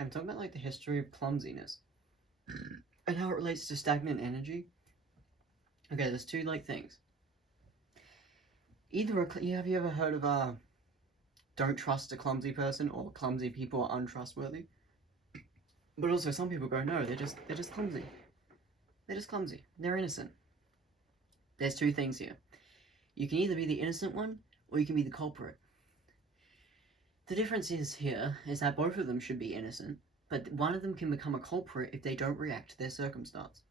I'm talking about like the history of clumsiness and how it relates to stagnant energy. Okay, there's two like things. Either have you ever heard of don't trust a clumsy person or clumsy people are untrustworthy? But also some people go no, they're just clumsy. They're just clumsy. They're innocent. There's two things here. You can either be the innocent one or you can be the culprit. The difference is that both of them should be innocent, but one of them can become a culprit if they don't react to their circumstance.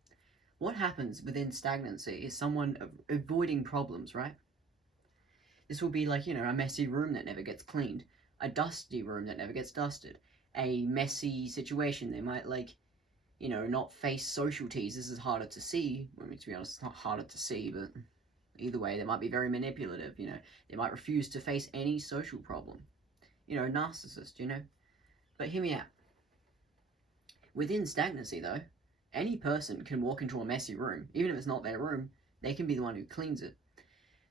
What happens within stagnancy is someone avoiding problems, right? This will be like, a messy room that never gets cleaned, a dusty room that never gets dusted, a messy situation. They might, not face socialties. This is harder to see. I mean, to be honest, it's not harder to see, but either way, they might be very manipulative, They might refuse to face any social problem. Narcissist, But hear me out. Within stagnancy, though, any person can walk into a messy room, even if it's not their room, they can be the one who cleans it.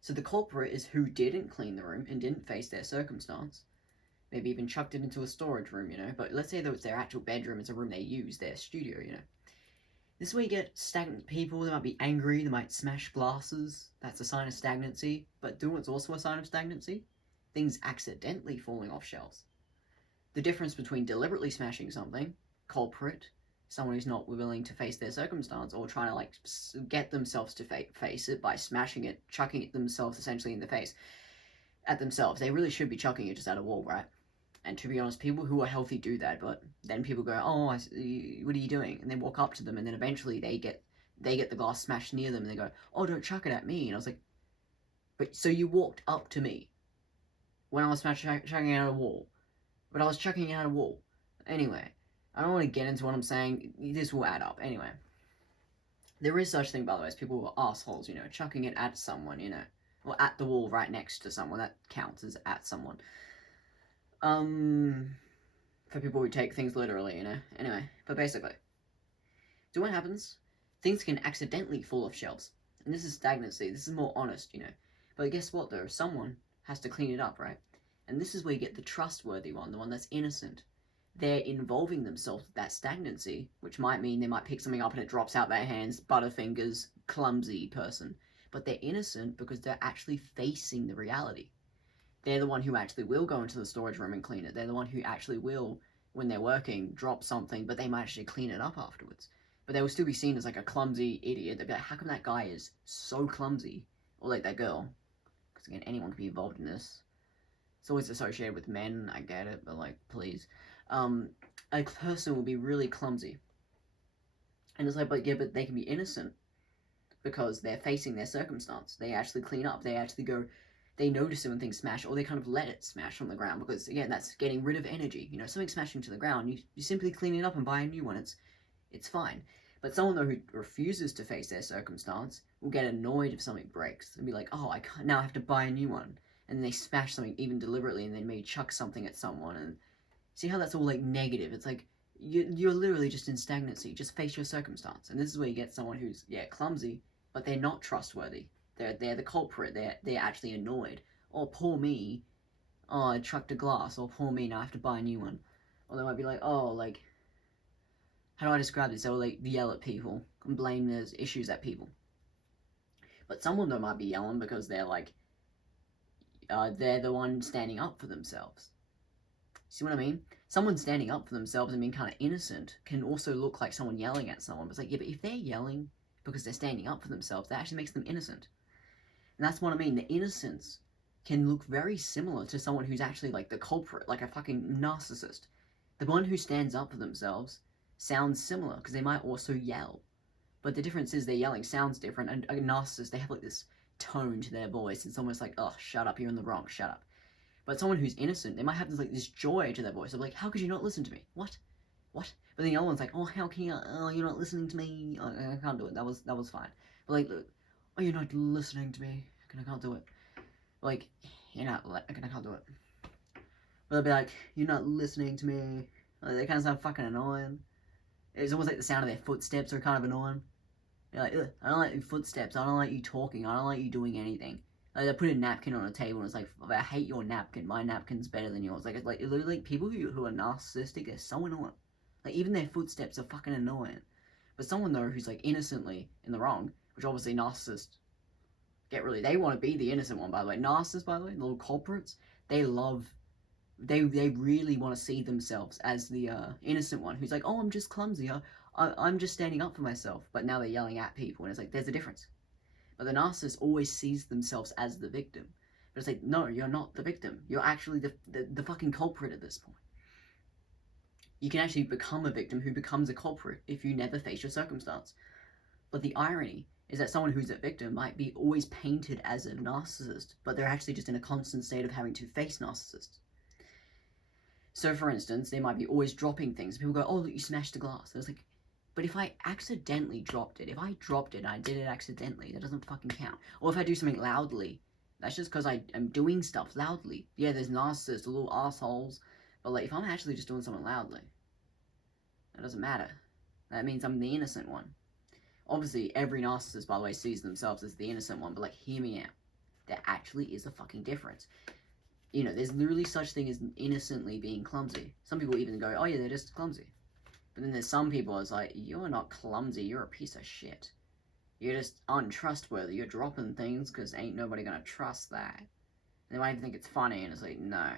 So the culprit is who didn't clean the room and didn't face their circumstance. Maybe even chucked it into a storage room, But let's say that it's their actual bedroom, it's a room they use, their studio, This is where you get stagnant people. They might be angry, they might smash glasses. That's a sign of stagnancy. But do what's also a sign of stagnancy? Things accidentally falling off shelves. The difference between deliberately smashing something, culprit, someone who's not willing to face their circumstance or trying to get themselves to face it by smashing it, chucking it themselves essentially in the face at themselves. They really should be chucking it just at a wall, right? And to be honest, people who are healthy do that, but then people go, oh, what are you doing? And they walk up to them, and then eventually they get the glass smashed near them, and they go, oh, don't chuck it at me. And I was like, but so you walked up to me when I was chucking it at a wall. But I was chucking it at a wall. Anyway, I don't want to get into what I'm saying. This will add up. Anyway, there is such thing, by the way, as people who are assholes, chucking it at someone, or at the wall right next to someone. That counts as at someone. For people who take things literally, Anyway, but basically, so what happens? Things can accidentally fall off shelves. And this is stagnancy. This is more honest, But guess what, though? Someone has to clean it up, right? And this is where you get the trustworthy one, the one that's innocent. They're involving themselves with that stagnancy, which might mean they might pick something up and it drops out their hands, butterfingers, clumsy person. But they're innocent because they're actually facing the reality. They're the one who actually will go into the storage room and clean it. They're the one who actually will, when they're working, drop something, but they might actually clean it up afterwards. But they will still be seen as like a clumsy idiot. They'll be like, how come that guy is so clumsy? Or like that girl. Because again, anyone can be involved in this. It's always associated with men, I get it, but like, please. A person will be really clumsy. And it's like, but yeah, but they can be innocent because they're facing their circumstance. They actually clean up. They actually go, they notice it when things smash, or they kind of let it smash on the ground because, again, that's getting rid of energy. Something smashing to the ground, you simply clean it up and buy a new one. It's fine. But someone, though, who refuses to face their circumstance will get annoyed if something breaks and be like, oh, now I have to buy a new one. And they smash something even deliberately, and they may chuck something at someone. And see how that's all like negative? It's like you're literally just in stagnancy. Just face your circumstance. And this is where you get someone who's clumsy, but they're not trustworthy. They're the culprit. They're actually annoyed. Oh, poor me. Oh, I chucked a glass. Oh, poor me. Now I have to buy a new one. Or they might be like, oh, like, how do I describe this? They'll like yell at people and blame their issues at people. But someone though might be yelling because they're like, they're the one standing up for themselves. See what I mean? Someone standing up for themselves and being kind of innocent can also look like someone yelling at someone. But it's like, yeah, but if they're yelling because they're standing up for themselves, that actually makes them innocent. And that's what I mean. The innocence can look very similar to someone who's actually like the culprit, like a fucking narcissist. The one who stands up for themselves sounds similar because they might also yell. But the difference is their yelling sounds different. And a narcissist, they have like this tone to their voice. It's almost like, oh, shut up, you're in the wrong, shut up. But someone who's innocent, they might have this joy to their voice. They're like, how could you not listen to me? What? But then the other one's like, oh, how can you? Oh, you're not listening to me. Oh, I can't do it. That was fine. But like, oh, you're not listening to me. I can't do it. Like, you're not. I can't do it. But they'll be like, you're not listening to me. Like, they kind of sound fucking annoying. It's almost like the sound of their footsteps are kind of annoying. You're like, ugh, I don't like your footsteps. I don't like you talking. I don't like you doing anything. Like, they put a napkin on a table and it's like, I hate your napkin. My napkin's better than yours. Like, it's like literally people who are narcissistic, they're so annoying. Like, even their footsteps are fucking annoying. But someone, though, who's, like, innocently in the wrong, which obviously narcissists get really... They want to be the innocent one, by the way. Narcissists, by the way, little culprits, they really want to see themselves as the innocent one who's like, oh, I'm just clumsy. I'm just standing up for myself. But now they're yelling at people, and it's like, there's a difference. But the narcissist always sees themselves as the victim. But it's like, no, you're not the victim. You're actually the fucking culprit at this point. You can actually become a victim who becomes a culprit if you never face your circumstance. But the irony is that someone who's a victim might be always painted as a narcissist, but they're actually just in a constant state of having to face narcissists. So, for instance, they might be always dropping things. People go, oh, look, you smashed the glass. I was like, but if I accidentally dropped it, if I dropped it and I did it accidentally, that doesn't fucking count. Or if I do something loudly, that's just because I am doing stuff loudly. Yeah, there's narcissists, little assholes, but like, if I'm actually just doing something loudly, that doesn't matter. That means I'm the innocent one. Obviously, every narcissist, by the way, sees themselves as the innocent one, but like, hear me out. There actually is a fucking difference. You know, there's literally such thing as innocently being clumsy. Some people even go, oh yeah, they're just clumsy. But then there's some people it's like, you're not clumsy, you're a piece of shit. You're just untrustworthy, you're dropping things because ain't nobody gonna trust that. And they might even think it's funny, and it's like, no,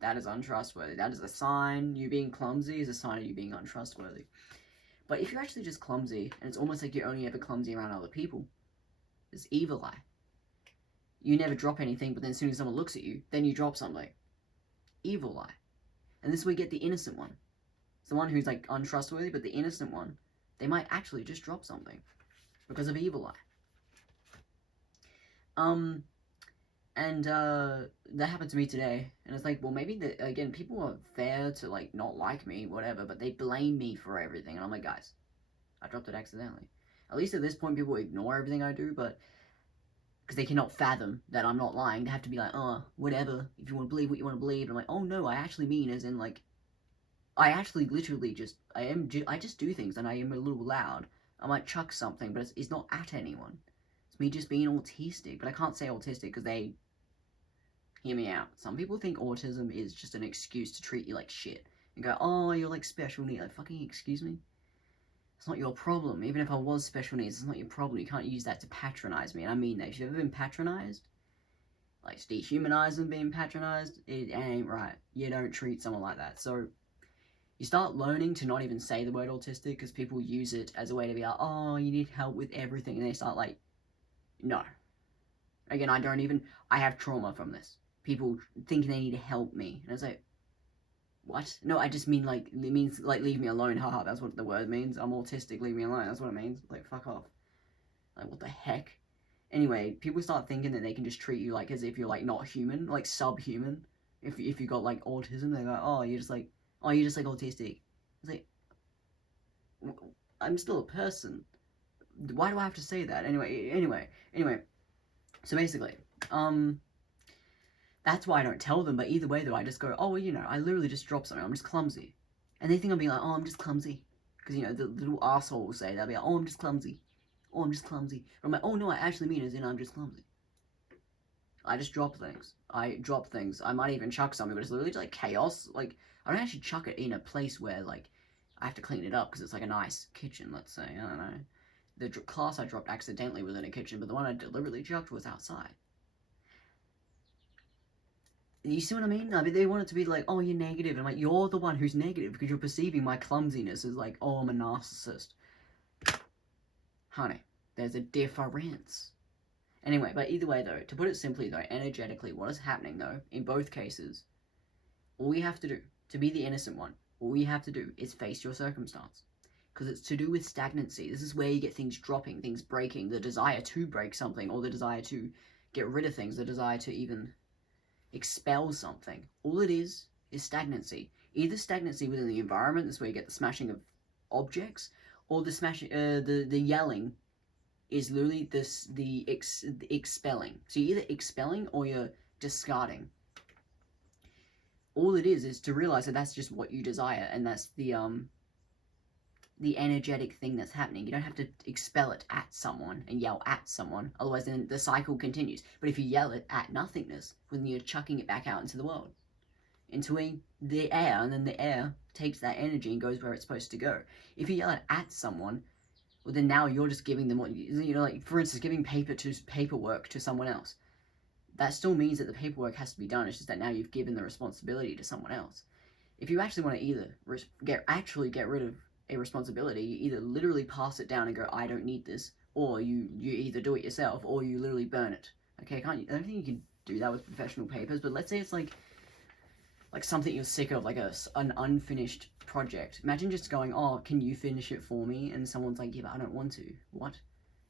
that is untrustworthy. That is a sign. You being clumsy is a sign of you being untrustworthy. But if you're actually just clumsy, and it's almost like you're only ever clumsy around other people, it's evil eye. You never drop anything, but then as soon as someone looks at you, then you drop something. Evil eye. And this is where you get the innocent one. It's the one who's like untrustworthy, but the innocent one, they might actually just drop something because of evil eye. That happened to me today, and it's like, well, maybe again, people are fair to like not like me, whatever, but they blame me for everything, and I'm like, guys, I dropped it accidentally. At least at this point, people ignore everything I do, but because they cannot fathom that I'm not lying, they have to be like, oh, whatever, if you want to believe what you want to believe. And I'm like, oh no, I actually mean as in like, I actually literally just, I just do things, and I am a little loud. I might chuck something, but it's not at anyone. It's me just being autistic, but I can't say autistic because they, hear me out. Some people think autism is just an excuse to treat you like shit. And go, oh, you're like special needs. Like, fucking excuse me? It's not your problem. Even if I was special needs, it's not your problem. You can't use that to patronize me. And I mean that. If you've ever been patronized, like dehumanized and being patronized, it ain't right. You don't treat someone like that. So you start learning to not even say the word autistic because people use it as a way to be like, oh, you need help with everything. And they start like, no. Again, I have trauma from this. People thinking they need to help me. And it's like, what? No, I just mean like, it means like leave me alone, haha, that's what the word means. I'm autistic, leave me alone, that's what it means. Like, fuck off. Like, what the heck? Anyway, people start thinking that they can just treat you like as if you're like not human, like subhuman. If you got like autism, they go, oh, you're just like autistic. It's like, I'm still a person. Why do I have to say that? Anyway. So basically, that's why I don't tell them, but either way though, I just go, oh, well, you know, I literally just dropped something, I'm just clumsy. And they think I'm being like, oh, I'm just clumsy. Because, you know, the little asshole will say, they'll be like, oh, I'm just clumsy. Oh, I'm just clumsy. But I'm like, oh, no, I actually mean as in I'm just clumsy. I just drop things. I might even chuck something, but it's literally just like chaos. Like, I don't actually chuck it in a place where, like, I have to clean it up because it's like a nice kitchen, let's say. I don't know. The class I dropped accidentally was in a kitchen, but the one I deliberately chucked was outside. You see what I mean? I mean, they want it to be like, oh, you're negative. And I'm like, you're the one who's negative because you're perceiving my clumsiness as like, oh, I'm a narcissist. Honey, there's a difference. Anyway, but either way though, to put it simply though, energetically, what is happening though, in both cases, all we have to do, to be the innocent one, all we have to do is face your circumstance. Because it's to do with stagnancy. This is where you get things dropping, things breaking, the desire to break something, or the desire to get rid of things, the desire to even expel something. All it is stagnancy. Either stagnancy within the environment, this is where you get the smashing of objects, or the smashing, the yelling is literally the expelling. So you're either expelling or you're discarding. All it is to realize that that's just what you desire, and that's the energetic thing that's happening. You don't have to expel it at someone and yell at someone, otherwise then the cycle continues. But if you yell it at nothingness, then you're chucking it back out into the world. into the air, and then the air takes that energy and goes where it's supposed to go. If you yell it at someone, well, then now you're just giving them what you know, like for instance, giving paperwork to someone else. That still means that the paperwork has to be done. It's just that now you've given the responsibility to someone else. If you actually want to either get rid of a responsibility, you either literally pass it down and go, I don't need this, or you either do it yourself, or you literally burn it. Okay, I don't think you can do that with professional papers, but let's say it's like something you're sick of, like an unfinished project. Imagine just going, oh, can you finish it for me? And someone's like, yeah, but I don't want to. What?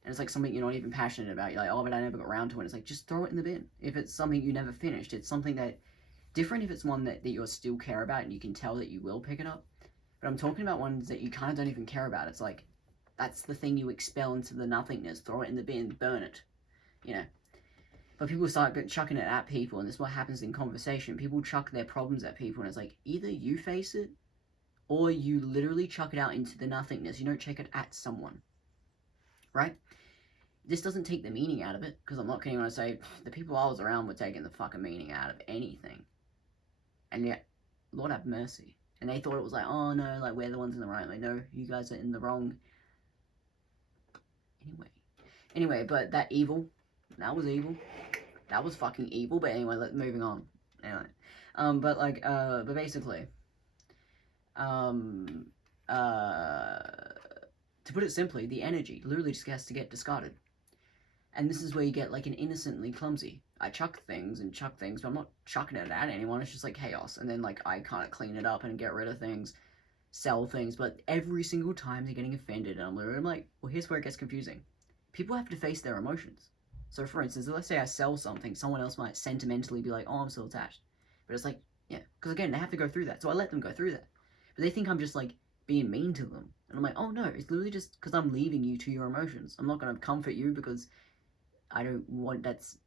And it's like something you're not even passionate about. You're like, oh, but I never got around to it. And it's like, just throw it in the bin. If it's something you never finished, it's something that, different if it's one that you still care about and you can tell that you will pick it up. But I'm talking about ones that you kind of don't even care about. It's like, that's the thing you expel into the nothingness. Throw it in the bin, burn it. You know? But people start chucking it at people, and this is what happens in conversation. People chuck their problems at people, and it's like, either you face it, or you literally chuck it out into the nothingness. You don't chuck it at someone. Right? This doesn't take the meaning out of it, because I'm not kidding when I say the people I was around were taking the fucking meaning out of anything. And yet, Lord have mercy. And they thought it was like, oh no, like we're the ones in the right. Like, no, you guys are in the wrong. Anyway, but that evil, that was evil. That was fucking evil. But anyway, moving on. Anyway, but basically, to put it simply, the energy literally just has to get discarded. And this is where you get like an innocently clumsy. I chuck things, but I'm not chucking it at anyone. It's just like chaos. And then like I kind of clean it up and get rid of things, sell things. But every single time they're getting offended, and I'm like, well, here's where it gets confusing. People have to face their emotions. So for instance, let's say I sell something, someone else might sentimentally be like, oh, I'm still attached. But it's like, yeah, because again, they have to go through that. So I let them go through that. But they think I'm just like being mean to them. And I'm like, oh no, it's literally just because I'm leaving you to your emotions. I'm not going to comfort you because I don't want, that's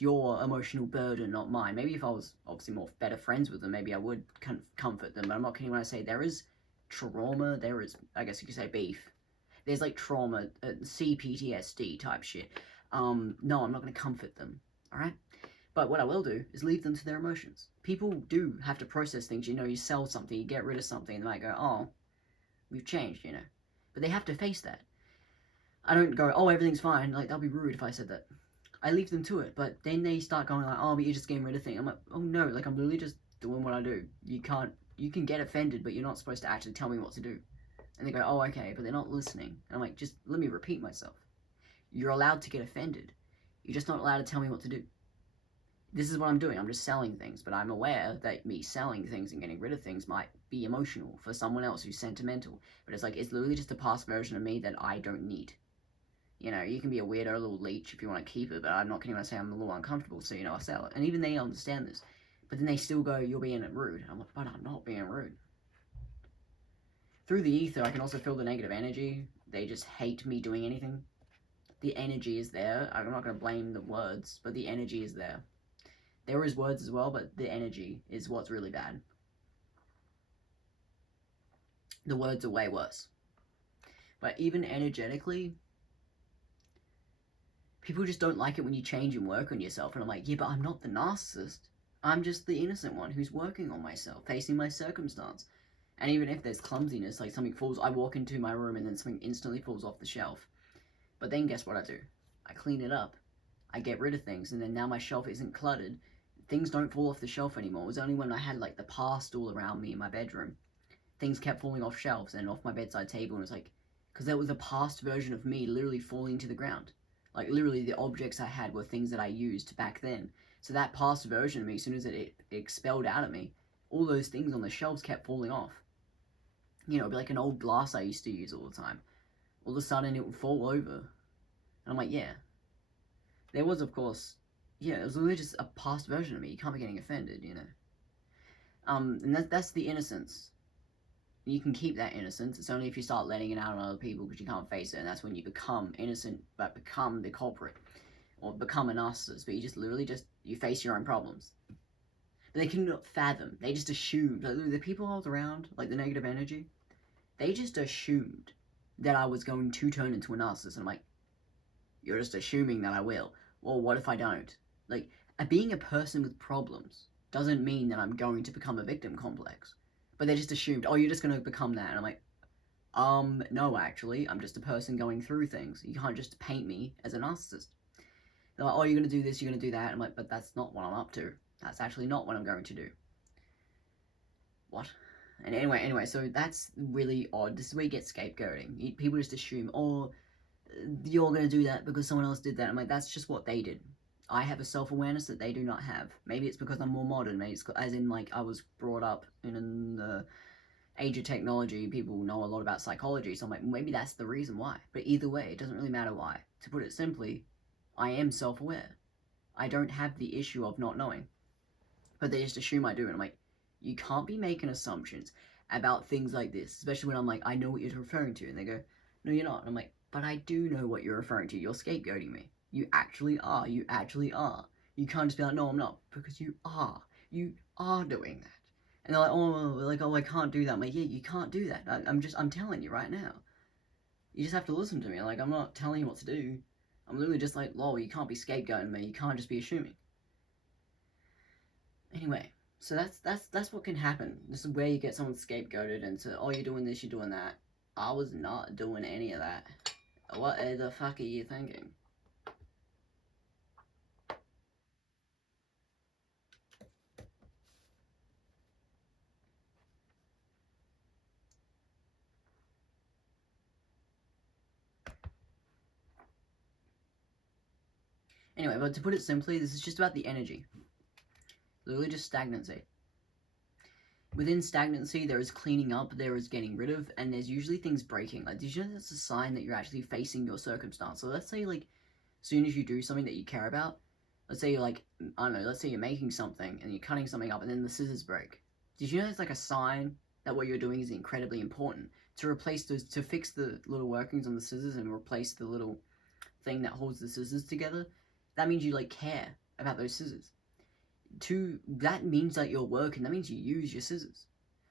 your emotional burden, not mine. Maybe if I was obviously more better friends with them, maybe I would comfort them. But I'm not kidding when I say there is trauma, there is, I guess you could say beef. There's like trauma, CPTSD type shit. No, I'm not going to comfort them, alright? But what I will do is leave them to their emotions. People do have to process things, you know, you sell something, you get rid of something, and they might go, oh, we've changed, you know. But they have to face that. I don't go, oh, everything's fine, like, that'd be rude if I said that. I leave them to it, but then they start going like, oh, but you're just getting rid of things. I'm like, oh no, like, I'm literally just doing what I do. You can get offended, but you're not supposed to actually tell me what to do. And they go, oh, okay, but they're not listening. And I'm like, just let me repeat myself. You're allowed to get offended. You're just not allowed to tell me what to do. This is what I'm doing. I'm just selling things, but I'm aware that me selling things and getting rid of things might be emotional for someone else who's sentimental. But it's like, it's literally just a past version of me that I don't need. You know, you can be a weirdo, a little leech if you want to keep it, but I'm not kidding when I say I'm a little uncomfortable, so, you know, I sell it. And even they understand this. But then they still go, you're being rude. I'm like, but I'm not being rude. Through the ether, I can also feel the negative energy. They just hate me doing anything. The energy is there. I'm not going to blame the words, but the energy is there. There is words as well, but the energy is what's really bad. The words are way worse. But even energetically, people just don't like it when you change and work on yourself. And I'm like, yeah, but I'm not the narcissist. I'm just the innocent one who's working on myself, facing my circumstance. And even if there's clumsiness, like something falls, I walk into my room and then something instantly falls off the shelf. But then guess what I do? I clean it up. I get rid of things, and then now my shelf isn't cluttered. Things don't fall off the shelf anymore. It was only when I had like the past all around me in my bedroom. Things kept falling off shelves and off my bedside table, and it was like, because there was a past version of me literally falling to the ground. Like literally the objects I had were things that I used back then. So that past version of me, as soon as it expelled out of me, all those things on the shelves kept falling off. You know, it'd be like an old glass I used to use all the time. All of a sudden it would fall over. And I'm like, yeah. There was, of course, yeah, it was literally just a past version of me. You can't be getting offended, you know. And that's the innocence. You can keep that innocence. It's only if you start letting it out on other people because you can't face it, and that's when you become innocent, but become the culprit. Or become a narcissist, but you just literally you face your own problems. But they cannot fathom. They just assumed, like, the people I was around, like the negative energy, they just assumed that I was going to turn into a narcissist. And I'm like, you're just assuming that I will. Well, what if I don't? Like, being a person with problems doesn't mean that I'm going to become a victim complex. But they just assumed, oh, you're just going to become that. And I'm like, no, actually, I'm just a person going through things. You can't just paint me as a narcissist. They're like, oh, you're going to do this, you're going to do that. I'm like, but that's not what I'm up to. That's actually not what I'm going to do. What? And anyway, so that's really odd. This is where you get scapegoating. People just assume, oh, you're going to do that because someone else did that. I'm like, that's just what they did. I have a self-awareness that they do not have. Maybe it's because I'm more modern. Maybe it's as in, like, I was brought up in the age of technology. People know a lot about psychology. So I'm like, maybe that's the reason why. But either way, it doesn't really matter why. To put it simply, I am self-aware. I don't have the issue of not knowing. But they just assume I do. And I'm like, you can't be making assumptions about things like this. Especially when I'm like, I know what you're referring to. And they go, no, you're not. And I'm like, but I do know what you're referring to. You're scapegoating me. You actually are. You actually are. You can't just be like, no, I'm not. Because you are. You are doing that. And they're like, oh, I can't do that. I'm like, yeah, you can't do that. I'm telling you right now. You just have to listen to me. Like, I'm not telling you what to do. I'm literally just like, lol, you can't be scapegoating me. You can't just be assuming. Anyway, so that's what can happen. This is where you get someone scapegoated and say, oh, you're doing this, you're doing that. I was not doing any of that. What the fuck are you thinking? Anyway, but to put it simply, this is just about the energy. Literally just stagnancy. Within stagnancy, there is cleaning up, there is getting rid of, and there's usually things breaking. Like, did you know that's a sign that you're actually facing your circumstance? So let's say, like, as soon as you do something that you care about, let's say you're like, I don't know, let's say you're making something and you're cutting something up and then the scissors break. Did you know it's like a sign that what you're doing is incredibly important? To replace those, to fix the little workings on the scissors and replace the little thing that holds the scissors together, that means you, like, care about those scissors. That means that you're working, that means you use your scissors.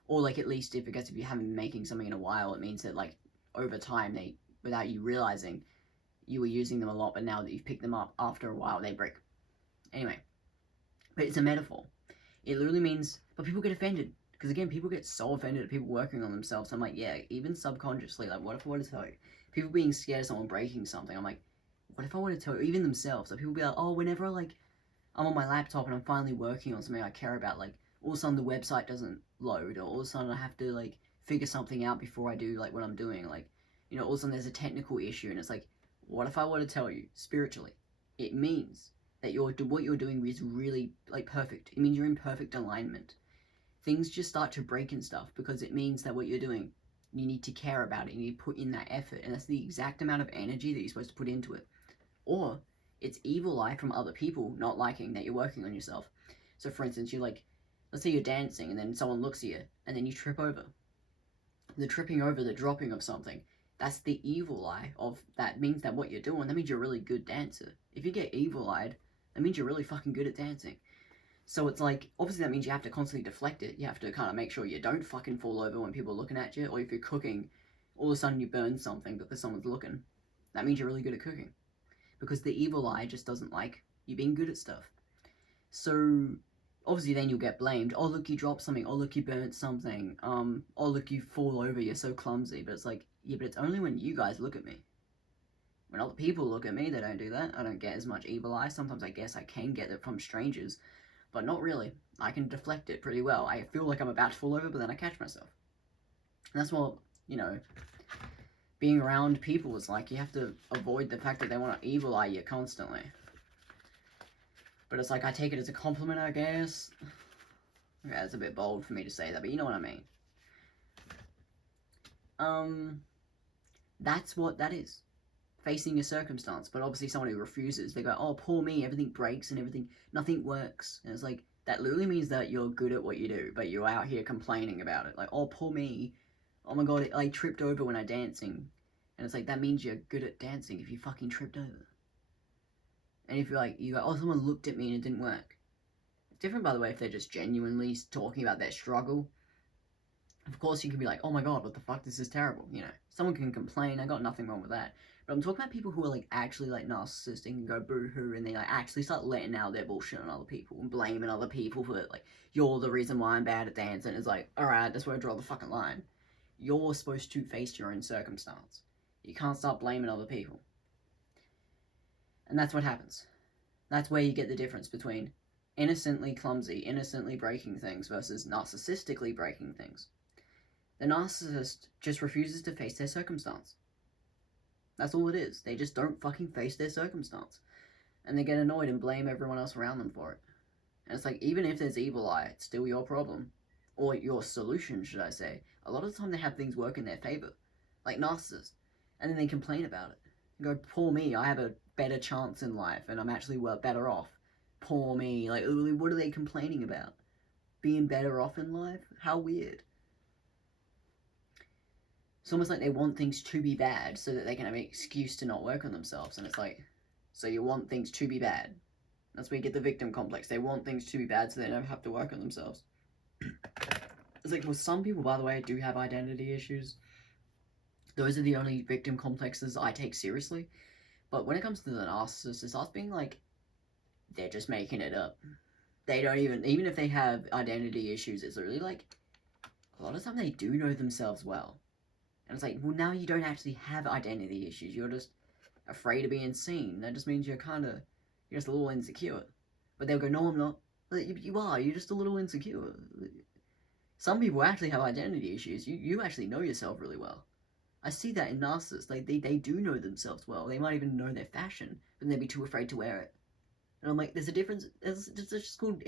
Or, like, at least if you haven't been making something in a while, it means that, like, over time, they, without you realizing, you were using them a lot, but now that you've picked them up, after a while, they break. Anyway, but it's a metaphor. It literally means, but people get offended. Because again, people get so offended at people working on themselves. I'm like, yeah, even subconsciously, like, what if I were to tell you? People being scared of someone breaking something, I'm like, what if I were to tell you? Even themselves, like, people be like, oh, whenever, like, I'm on my laptop and I'm finally working on something I care about, like, all of a sudden the website doesn't load, or all of a sudden I have to, like, figure something out before I do, like, what I'm doing, like, you know, all of a sudden there's a technical issue, and it's like, what if I were to tell you, spiritually, it means that what you're doing is really, like, perfect. It means you're in perfect alignment. Things just start to break and stuff because it means that what you're doing, you need to care about it, you need to put in that effort, and that's the exact amount of energy that you're supposed to put into it. Or it's evil eye from other people not liking that you're working on yourself. So for instance, you, like, let's say you're dancing and then someone looks at you and then you trip over. The tripping over, the dropping of something, that's the evil eye of that. Means that what you're doing, that means you're a really good dancer. If you get evil eyed, that means you're really fucking good at dancing. So it's like, obviously that means you have to constantly deflect it. You have to kind of make sure you don't fucking fall over when people are looking at you, or if you're cooking, all of a sudden you burn something because someone's looking. That means you're really good at cooking. Because the evil eye just doesn't like you being good at stuff. So obviously then you'll get blamed. Oh, look, you dropped something. Oh, look, you burnt something. Oh, look, you fall over. You're so clumsy. But it's like, yeah, but it's only when you guys look at me. When other people look at me, they don't do that. I don't get as much evil eye. Sometimes I guess I can get it from strangers, but not really. I can deflect it pretty well. I feel like I'm about to fall over, but then I catch myself. And that's what, you know, being around people is like. You have to avoid the fact that they want to evil eye you constantly. But it's like, I take it as a compliment, I guess. Okay, it's a bit bold for me to say that, but you know what I mean. That's what that is. Facing a circumstance. But obviously someone who refuses, they go, oh, poor me, everything breaks and everything, nothing works. And it's like, that literally means that you're good at what you do, but you're out here complaining about it. Like, oh, poor me, oh my god, I tripped over when I'm dancing. And it's like, that means you're good at dancing if you fucking tripped over. And if you're like, you go, oh, someone looked at me and it didn't work. It's different, by the way, if they're just genuinely talking about their struggle. Of course, you can be like, oh my god, what the fuck, this is terrible, you know. Someone can complain, I got nothing wrong with that. But I'm talking about people who are like actually like narcissistic and go boo-hoo, and they like actually start letting out their bullshit on other people and blaming other people for it. Like, you're the reason why I'm bad at dancing. It's like, alright, that's where I draw the fucking line. You're supposed to face your own circumstance. You can't start blaming other people. And that's what happens. That's where you get the difference between innocently clumsy, innocently breaking things versus narcissistically breaking things. The narcissist just refuses to face their circumstance. That's all it is. They just don't fucking face their circumstance. And they get annoyed and blame everyone else around them for it. And it's like, even if there's evil eye, it's still your problem. Or your solution, should I say. A lot of the time they have things work in their favor. Like narcissists. And then they complain about it. And go, poor me, I have a better chance in life and I'm actually better off. Poor me. Like, what are they complaining about? Being better off in life? How weird. It's almost like they want things to be bad so that they can have an excuse to not work on themselves. And it's like, so you want things to be bad. That's where you get the victim complex. They want things to be bad so they never have to work on themselves. It's like, well, some people, by the way, do have identity issues. Those are the only victim complexes I take seriously. But when it comes to the narcissist, it starts being like, they're just making it up. They don't even if they have identity issues, it's really like, a lot of the time they do know themselves well. And it's like, well, now you don't actually have identity issues. You're just afraid of being seen. That just means you're just a little insecure. But they'll go, no, I'm not. You are. You're just a little insecure. Some people actually have identity issues. You actually know yourself really well. I see that in narcissists. Like, they do know themselves well. They might even know their fashion, but they'd be too afraid to wear it. And I'm like, there's a difference. It's just called,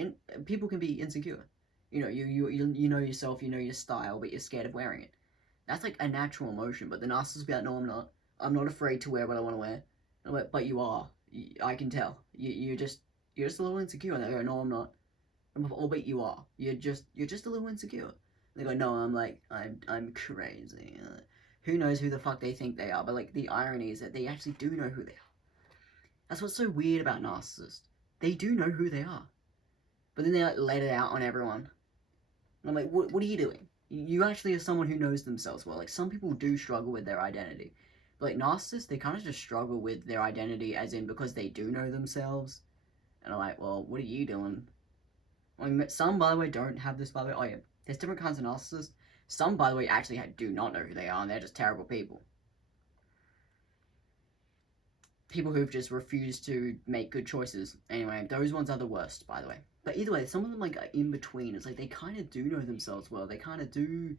people can be insecure. You know, you know yourself, you know your style, but you're scared of wearing it. That's like a natural emotion, but the narcissist will be like, no, I'm not. I'm not afraid to wear what I want to wear. I'm like, but you are. I can tell. You're just a little insecure. And they go, no, I'm not. I'm like, oh, but you are. You're just a little insecure. And they go, no, I'm crazy. Who knows who the fuck they think they are? But like, the irony is that they actually do know who they are. That's what's so weird about narcissists. They do know who they are, but then they like let it out on everyone. And I'm like, what are you doing? You actually are someone who knows themselves well. Like, some people do struggle with their identity. But like narcissists, they kind of just struggle with their identity as in because they do know themselves. And I'm like, well, what are you doing? I mean, some, by the way, don't have this, by the way. Oh yeah, there's different kinds of narcissists. Some, by the way, actually do not know who they are, and they're just terrible people. People who've just refused to make good choices. Anyway, those ones are the worst, by the way. But either way, some of them like are in between. It's like they kind of do know themselves well. They kind of do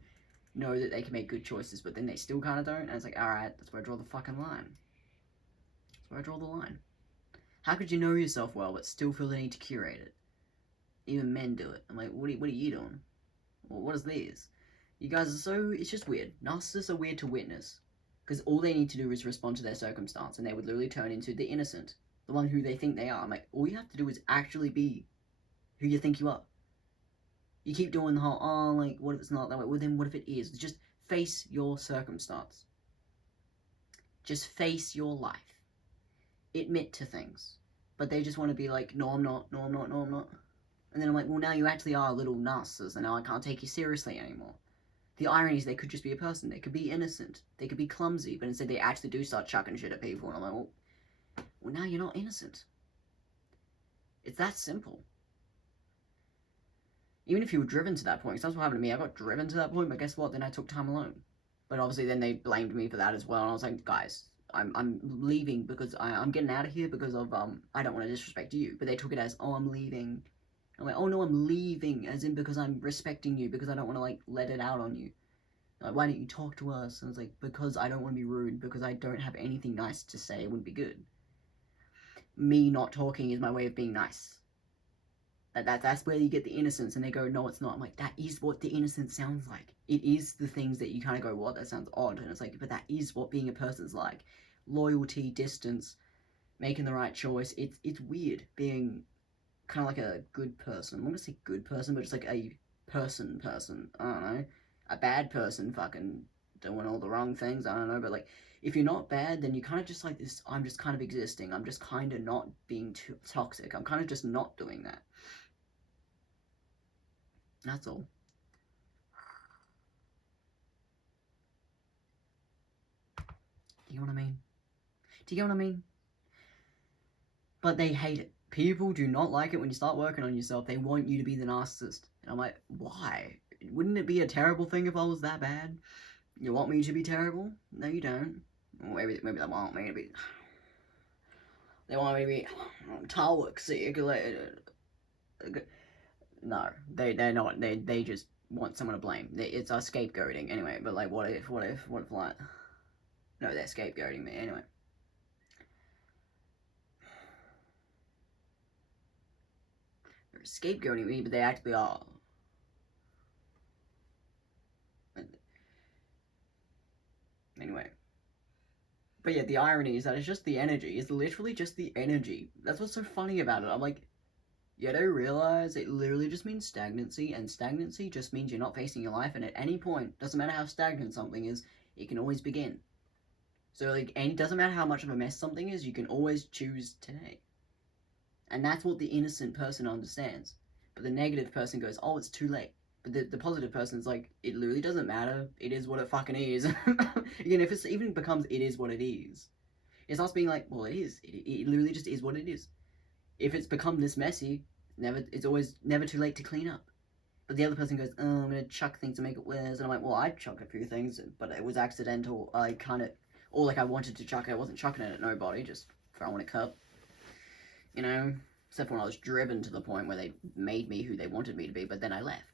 know that they can make good choices, but then they still kind of don't. And it's like, alright, that's where I draw the fucking line. That's where I draw the line. How could you know yourself well but still feel the need to curate it? Even men do it. I'm like, what are you doing? Well, what is this? You guys are so... It's just weird. Narcissists are weird to witness. Because all they need to do is respond to their circumstance, and they would literally turn into the innocent. The one who they think they are. I'm like, all you have to do is actually be who you think you are. You keep doing the whole, oh, like, what if it's not that way? Well, then what if it is? Just face your circumstance. Just face your life. Admit to things. But they just want to be like, no, I'm not, no, I'm not, no, I'm not. And then I'm like, well, now you actually are a little narcissist, and now I can't take you seriously anymore. The irony is they could just be a person. They could be innocent. They could be clumsy, but instead they actually do start chucking shit at people, and I'm like, well, now you're not innocent. It's that simple. Even if you were driven to that point, because that's what happened to me. I got driven to that point, but guess what? Then I took time alone. But obviously then they blamed me for that as well, and I was like, guys, I'm leaving because I'm getting out of here because of, I don't want to disrespect you. But they took it as, oh, I'm leaving. I'm like, oh no, I'm leaving, as in because I'm respecting you, because I don't want to, like, let it out on you. Like, why don't you talk to us? And it's like, because I don't want to be rude, because I don't have anything nice to say, it wouldn't be good. Me not talking is my way of being nice. That's where you get the innocence, and they go, no, it's not. I'm like, that is what the innocence sounds like. It is the things that you kind of go, what, that sounds odd, and it's like, but that is what being a person's like. Loyalty, distance, making the right choice. It's weird being kind of like a good person. I'm not gonna say good person, but just like a person. I don't know. A bad person fucking doing all the wrong things, I don't know, but like, if you're not bad, then you kind of just like this, I'm just kind of existing, I'm just kind of not being too toxic, I'm kind of just not doing that. That's all. Do you get what I mean? But they hate it. People do not like it when you start working on yourself. They want you to be the narcissist. And I'm like, why? Wouldn't it be a terrible thing if I was that bad? You want me to be terrible? No, you don't. Maybe they want me to be... They want me to be toxic. No, they're not. They just want someone to blame. It's our scapegoating anyway. But like, what if like, no, they're scapegoating me anyway. They're scapegoating me, but they actually are. Anyway. But yeah, the irony is that it's just the energy. It's literally just the energy. That's what's so funny about it. I'm like, you don't realize it literally just means stagnancy, and stagnancy just means you're not facing your life, and at any point, doesn't matter how stagnant something is, it can always begin. So like, it doesn't matter how much of a mess something is, you can always choose today. And that's what the innocent person understands. But the negative person goes, oh, it's too late. But the positive person's like, it literally doesn't matter. It is what it fucking is. Again, if it's even becomes it is what it is, it starts being like, well, it is. It literally just is what it is. If it's become this messy, it's always never too late to clean up. But the other person goes, oh, I'm gonna chuck things to make it worse. And I'm like, well, I chuck a few things, but it was accidental. I kind of, or like I wanted to chuck it. I wasn't chucking it at nobody, just throwing a cup. You know, except for when I was driven to the point where they made me who they wanted me to be, but then I left.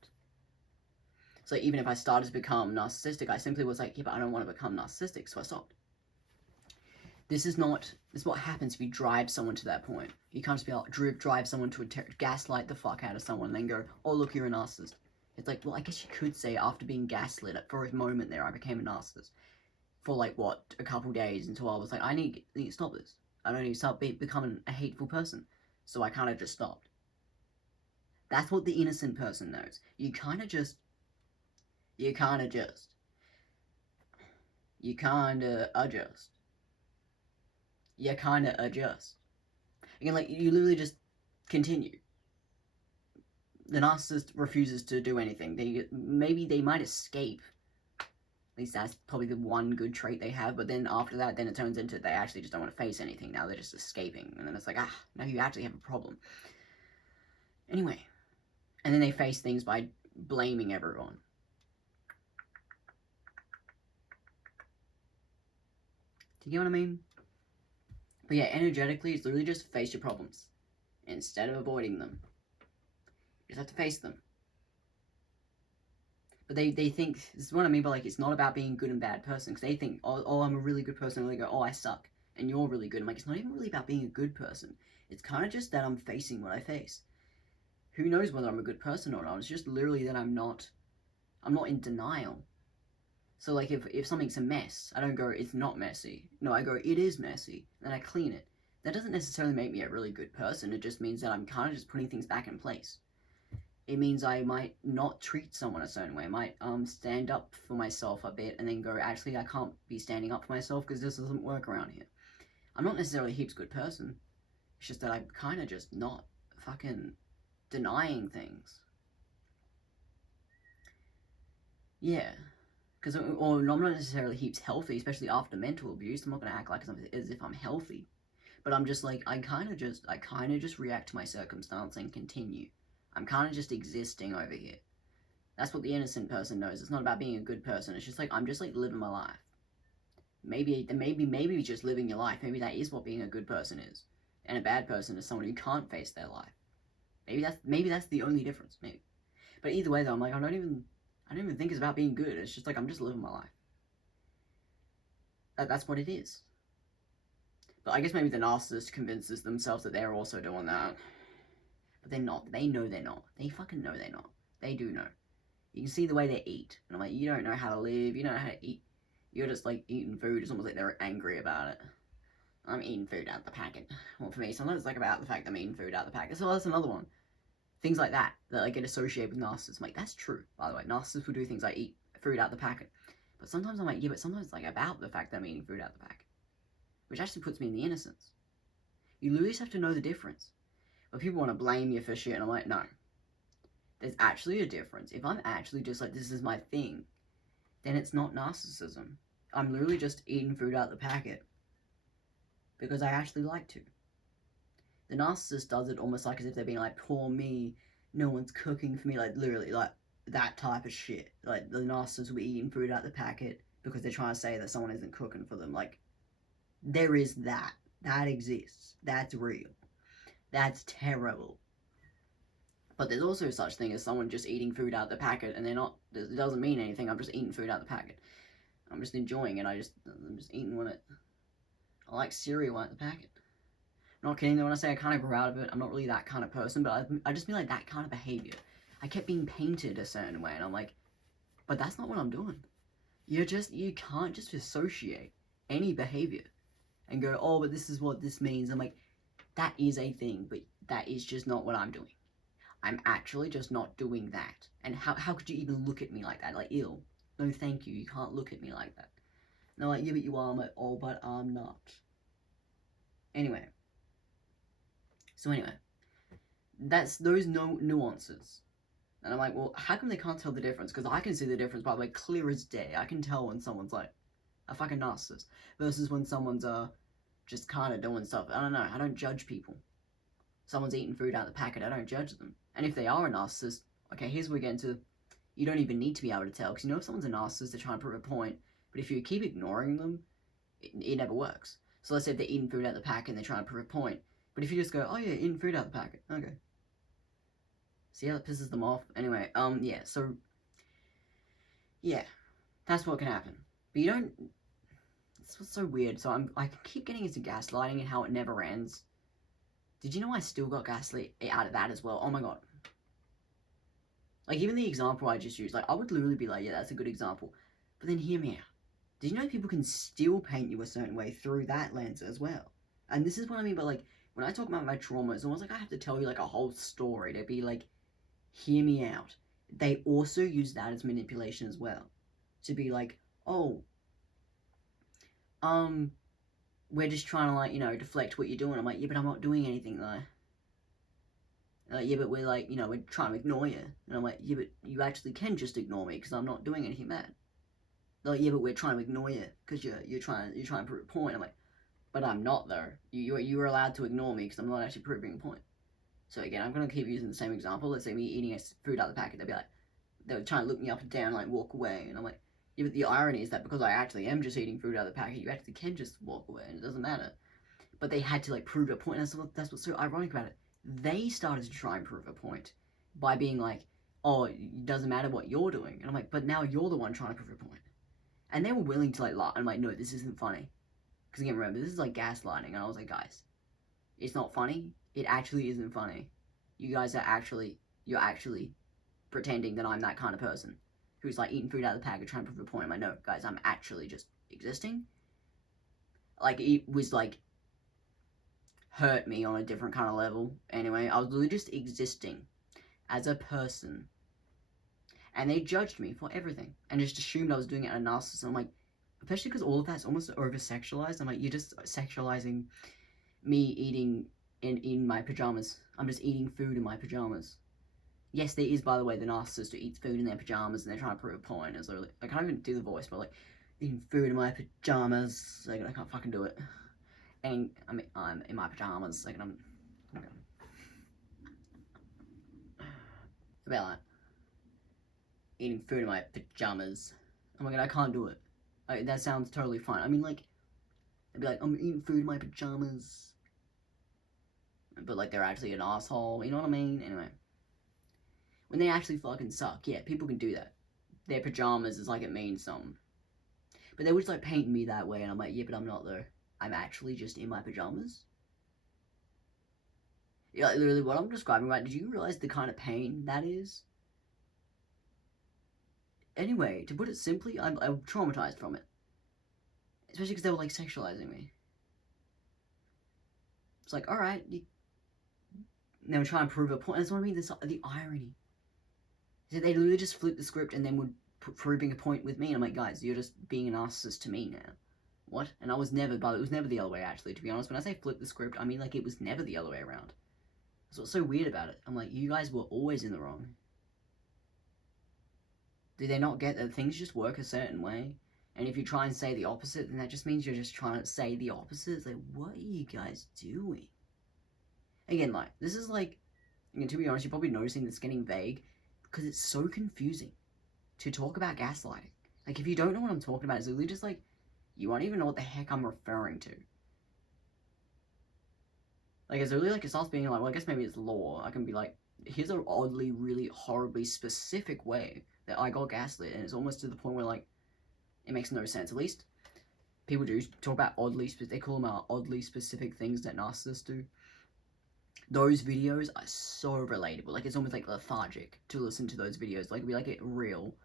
So even if I started to become narcissistic, I simply was like, yeah, but I don't want to become narcissistic, so I stopped. This is what happens if you drive someone to that point. You can't just be like, drive someone to gaslight the fuck out of someone and then go, oh, look, you're a narcissist. It's like, well, I guess you could say after being gaslit, for a moment there, I became a narcissist. For like, what, a couple days until I was like, I need to stop this. I don't need to start becoming a hateful person. So I kind of just stopped. That's what the innocent person knows. You kind of adjust. You kind of adjust. Again, like, you literally just continue. The narcissist refuses to do anything. Maybe they might escape. At least that's probably the one good trait they have, but then after that, then it turns into they actually just don't want to face anything. Now they're just escaping. And then it's like, now you actually have a problem. Anyway. And then they face things by blaming everyone. Do you get what I mean? But yeah, energetically, it's literally just face your problems. Instead of avoiding them. You just have to face them. But they think, this is what I mean by like, it's not about being a good and bad person. Because they think, oh, I'm a really good person. And they go, oh, I suck. And you're really good. I'm like, it's not even really about being a good person. It's kind of just that I'm facing what I face. Who knows whether I'm a good person or not. It's just literally that I'm not in denial. So like if something's a mess, I don't go, it's not messy. No, I go, it is messy. Then I clean it. That doesn't necessarily make me a really good person. It just means that I'm kind of just putting things back in place. It means I might not treat someone a certain way. I might stand up for myself a bit and then go, actually, I can't be standing up for myself because this doesn't work around here. I'm not necessarily a heaps good person. It's just that I'm kind of just not fucking denying things. Yeah. Because, or I'm not necessarily heaps healthy, especially after mental abuse. I'm not going to act like as if I'm healthy. But I'm just like, I kind of just react to my circumstance and continue. I'm kind of just existing over here. That's what the innocent person knows. It's not about being a good person. It's just like, I'm just like living my life. Maybe just living your life. Maybe that is what being a good person is. And a bad person is someone who can't face their life. Maybe that's the only difference. Maybe. But either way though, I'm like, I don't even think it's about being good. It's just like, I'm just living my life. That's what it is. But I guess maybe the narcissist convinces themselves that they're also doing that. But they're not. They know they're not. They fucking know they're not. They do know. You can see the way they eat. And I'm like, you don't know how to live. You don't know how to eat. You're just like eating food. It's almost like they're angry about it. I'm eating food out the packet. Well, for me, sometimes it's like about the fact that I'm eating food out the packet. So that's another one. Things like that I get associated with narcissists. I'm like, that's true, by the way. Narcissists will do things like eat food out the packet. But sometimes I'm like, yeah, but sometimes it's like about the fact that I'm eating food out the packet. Which actually puts me in the innocence. You literally just have to know the difference. But people want to blame you for shit, and I'm like, no. There's actually a difference. If I'm actually just like, this is my thing, then it's not narcissism. I'm literally just eating food out the packet. because I actually like to. The narcissist does it almost like as if they're being like, poor me, no one's cooking for me, like literally like that type of shit. Like the narcissist will be eating food out the packet because they're trying to say that someone isn't cooking for them. Like there is that. That exists. That's real. That's terrible. But there's also such thing as someone just eating food out the packet and they're not, it doesn't mean anything, I'm just eating food out the packet. I'm just enjoying it, I'm just eating when it, I like cereal out the packet. I'm not kidding though when I say I kind of grew out of it, I'm not really that kind of person, but I just mean like that kind of behavior. I kept being painted a certain way and I'm like, but that's not what I'm doing. You can't just associate any behavior and go, oh, but this is what this means. I'm like, that is a thing, but that is just not what I'm doing. I'm actually just not doing that. And how could you even look at me like that? Like, ew. No, thank you. You can't look at me like that. And they're like, yeah, but you are. I'm like, oh, but I'm not. Anyway. So anyway. That's those nuances. And I'm like, well, how come they can't tell the difference? Because I can see the difference by like clear as day. I can tell when someone's like a fucking narcissist versus when someone's just kind of doing stuff. I don't know. I don't judge people. Someone's eating food out of the packet, I don't judge them. And if they are a narcissist, okay, here's where we get into, you don't even need to be able to tell, because you know if someone's a narcissist, they're trying to prove a point, but if you keep ignoring them, it never works. So let's say if they're eating food out of the packet and they're trying to prove a point, but if you just go, oh yeah, eating food out of the packet, okay. See how that pisses them off? Anyway, yeah, so, yeah, that's what can happen. But you don't, that's what's so weird, so I keep getting into gaslighting and how it never ends. Did you know I still got gaslit out of that as well? Oh my god. Like, even the example I just used, like, I would literally be like, yeah, that's a good example. But then hear me out. Did you know people can still paint you a certain way through that lens as well? And this is what I mean by, like, when I talk about my trauma, it's almost like I have to tell you, like, a whole story to be like, hear me out. They also use that as manipulation as well. To be like, oh, we're just trying to, like, you know, deflect what you're doing. I'm like, yeah, but I'm not doing anything, though. Yeah, but we're like, you know, we're trying to ignore you. And I'm like, yeah, but you actually can just ignore me because I'm not doing anything bad. They're like, yeah, but we're trying to ignore you because you're trying to prove a point. I'm like, but I'm not though. You are allowed to ignore me because I'm not actually proving a point. So again, I'm gonna keep using the same example. Let's say me eating food out of the packet. They'll be like, they'll try and look me up and down, like walk away, and I'm like, yeah, but the irony is that because I actually am just eating food out of the packet, you actually can just walk away, and it doesn't matter. But they had to like prove a point. And that's what's so ironic about it. They started to try and prove a point by being like, oh, it doesn't matter what you're doing. And I'm like, but now you're the one trying to prove a point. And they were willing to like lie. I'm like, no, this isn't funny. Because again, remember, this is like gaslighting. And I was like, guys, it's not funny. It actually isn't funny. You guys are you're actually pretending that I'm that kind of person who's like eating food out of the packet trying to prove a point. I'm like, no, guys, I'm actually just existing. Like, it was like, hurt me on a different kind of level. Anyway, I was literally just existing as a person. And they judged me for everything. And just assumed I was doing it out of narcissism. I'm like, especially because all of that's almost over-sexualized. I'm like, you're just sexualizing me eating in my pajamas. I'm just eating food in my pajamas. Yes, there is, by the way, the narcissist who eats food in their pajamas and they're trying to prove a point. It's literally, I can't even do the voice, but like, eating food in my pajamas. Like, I can't fucking do it. And I'm in my pajamas, like, I'm okay. About that. Eating food in my pajamas. Oh my god, I can't do it. That sounds totally fine. I mean, like, I'd be like, I'm eating food in my pajamas. But, like, they're actually an asshole, you know what I mean? Anyway. When they actually fucking suck, yeah, people can do that. Their pajamas is like it means something. But they would just, like, paint me that way, and I'm like, yeah, but I'm not though. I'm actually just in my pajamas. Yeah, like, literally what I'm describing, right? Did you realize the kind of pain that is? Anyway, to put it simply, I'm traumatized from it. Especially because they were like sexualizing me. It's like, alright, they were trying to prove a point. That's what I mean, the irony. So they literally just flipped the script and then would proving a point with me. And I'm like, guys, you're just being an narcissist to me now. What? And it was never the other way, actually, to be honest. When I say flip the script, I mean, like, it was never the other way around. That's what's so weird about it. I'm like, you guys were always in the wrong. Did they not get that things just work a certain way? And if you try and say the opposite, then that just means you're just trying to say the opposite. It's like, what are you guys doing? Again, like, this is like, again, to be honest, you're probably noticing this getting vague because it's so confusing to talk about gaslighting. Like, if you don't know what I'm talking about, it's literally just like, you won't even know what the heck I'm referring to. Like, it's really like, it starts being like, well, I guess maybe it's law. I can be like, here's an oddly, really horribly specific way that I got gaslit, and it's almost to the point where, like, it makes no sense. At least people do talk about they call them oddly specific things that narcissists do. Those videos are so relatable. Like, it's almost like lethargic to listen to those videos. Like, it'd be like a reel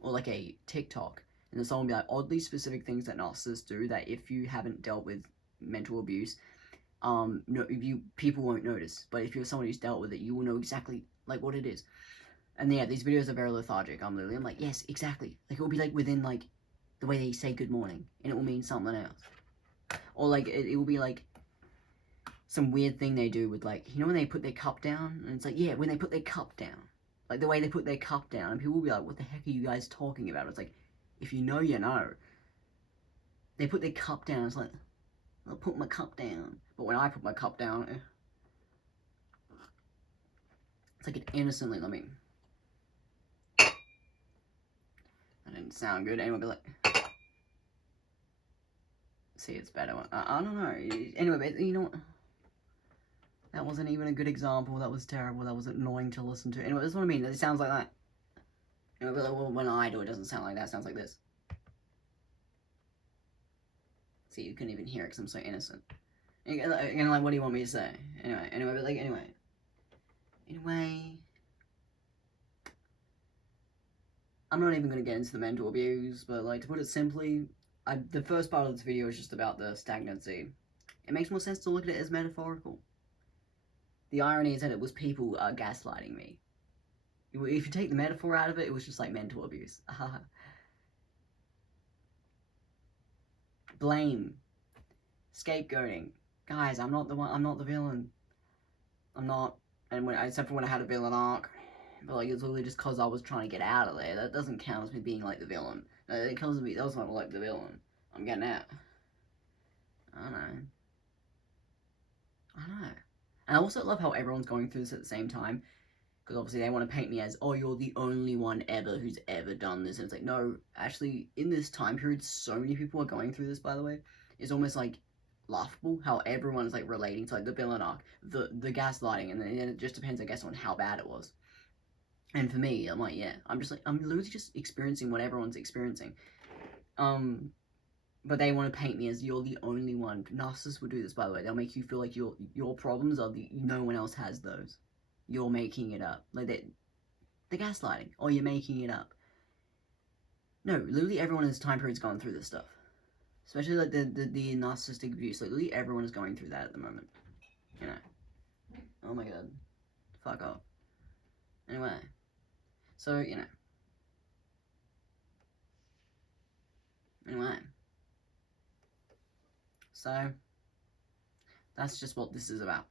or like a TikTok, and then someone will be like, oddly specific things that narcissists do that if you haven't dealt with mental abuse, no, people won't notice. But if you're someone who's dealt with it, you will know exactly like what it is. And yeah, these videos are very lethargic. I'm like, yes, exactly. Like, it will be like within like the way they say good morning, and it will mean something else. Or like it will be like some weird thing they do with, like, you know when they put their cup down, and it's like, yeah, when they put their cup down, like the way they put their cup down, and people will be like, what the heck are you guys talking about? It's like, if you know, you know. They put their cup down, it's like, I'll put my cup down. But when I put my cup down, it's like it innocently, let me, that didn't sound good. Anyone be like, see, it's better. I don't know. Anyway, but you know what? That wasn't even a good example. That was terrible. That was annoying to listen to. Anyway, this is what I mean. It sounds like that. Anyway, but like, well, when I do it, doesn't sound like that. It sounds like this. See, you couldn't even hear it because I'm so innocent. And like, what do you want me to say? Anyway, but like, anyway. I'm not even going to get into the mental abuse, but like, to put it simply, the first part of this video is just about the stagnancy. It makes more sense to look at it as metaphorical. The irony is that it was people gaslighting me. If you take the metaphor out of it, it was just like mental abuse. Blame. Scapegoating. Guys, I'm not the one. I'm not the villain. I'm not. And except for when I had a villain arc. But like, it's literally just because I was trying to get out of there. That doesn't count as me being like the villain. It counts as me. That was not like the villain. I'm getting out. I don't know. And I also love how everyone's going through this at the same time. Because obviously they want to paint me as, oh, you're the only one ever who's ever done this. And it's like, no, actually, in this time period, so many people are going through this, by the way. It's almost like laughable how everyone's like relating to like the villain arc, the gaslighting, and then it just depends, I guess, on how bad it was. And for me, I'm like, yeah, I'm literally just experiencing what everyone's experiencing. But they want to paint me as you're the only one. Narcissists will do this, by the way. They'll make you feel like your problems are no one else has those. You're making it up. Like the gaslighting. Or you're making it up. No, literally everyone in this time period's gone through this stuff. Especially like the narcissistic abuse. Like literally everyone is going through that at the moment. You know. Oh my god. Fuck off. Anyway. So, you know. Anyway. So, that's just what this is about.